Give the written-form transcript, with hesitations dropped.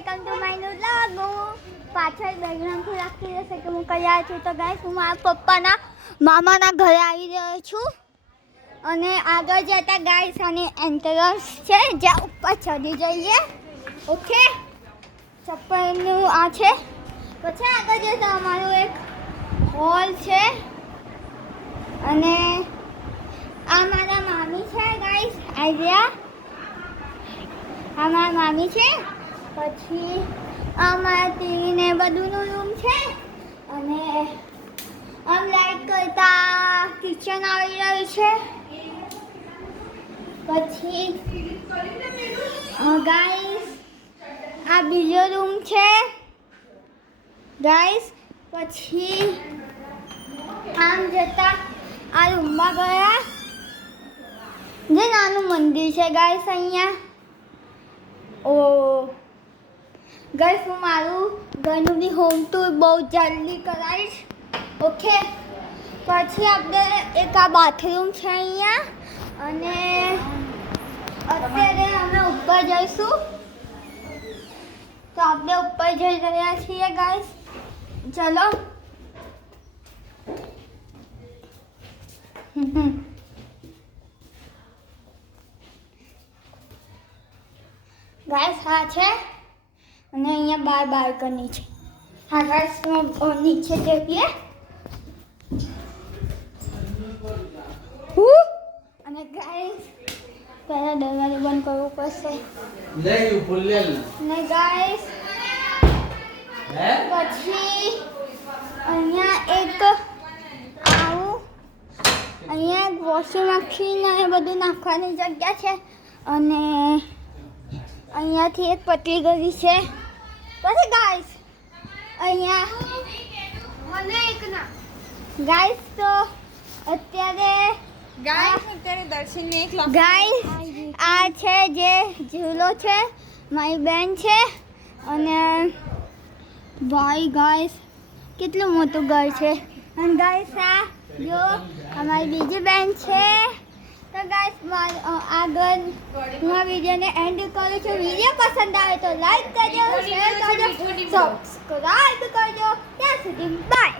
Welcome to my new vlog. હું પાછળ બેકગ્રાઉન્ડથી રાખી દેશે કે હું કઈ આવી છું. તો ગાઈસ હું મારા પપ્પાના મામાના ઘરે આવી રહ્યો છું અને આગળ જતા ગાઈસ અને એન્ટ્રન્સ છે જ્યાં ઉપર ચડી જઈએ. ઓકે, ચપ્પલનું આ છે. પછી આગળ જતા અમારું એક હોલ છે અને આ મારા મામી છે ગાઈસ. આઈડિયા આ મારા મામી છે. પછી આ મારા ટીવી ને બધુંનું રૂમ છે અને આમ લાઈટ કરતા કિચન આવી રહ્યું છે. પછી ગાઈસ આ બીજો રૂમ છે ગાઈસ. પછી આમ જતા આ રૂમમાં ગયા જે નાનું મંદિર છે ગાઈસ અહીંયા. ઓ ગાઈસ હું મારું ઘરનું બી હોમ ટૂર બહુ જલ્દી કરાવીશ. ઓકે, પછી આપણે એક આ બાથરૂમ છે અહીંયા અને અત્યારે અમે ઉપર જઈશું. તો આપણે ઉપર જઈ રહ્યા છીએ ગાઈસ. ચલો ગાઈસ હા છે અને અહીંયા બાર બાલ્કની છે. હા ગાઈસ નીચે જઈએ અને ગાઈસ પહેલા દરવાજો બંધ કરવું પડશે ને ગાઈસ. પછી અહીંયા એક આવું અહીંયા એક વોશિંગ મશીન ને બધું નાખવાની જગ્યા છે અને અહીંયાથી એક પતલી ગળી છે. પછી ગાઈસ અહીંયા ગાઈસ તો અત્યારે દર્શનને એક ગાઈસ આ છે જે ઝૂલો છે મારી બેન છે અને ભાઈ ગાઈસ કેટલું મોટું ઘર છે. અને ગાઈસ આ જો અમારી બીજી બેન છે. તો ગાઈસ આગળ હું આ વિડીયોને એન્ડ કરું છું. વિડીયો પસંદ આવે તો લાઈક કરજો, શેર કરજો, સબસ્ક્રાઈબ કરજો. ત્યાં સુધી બાય.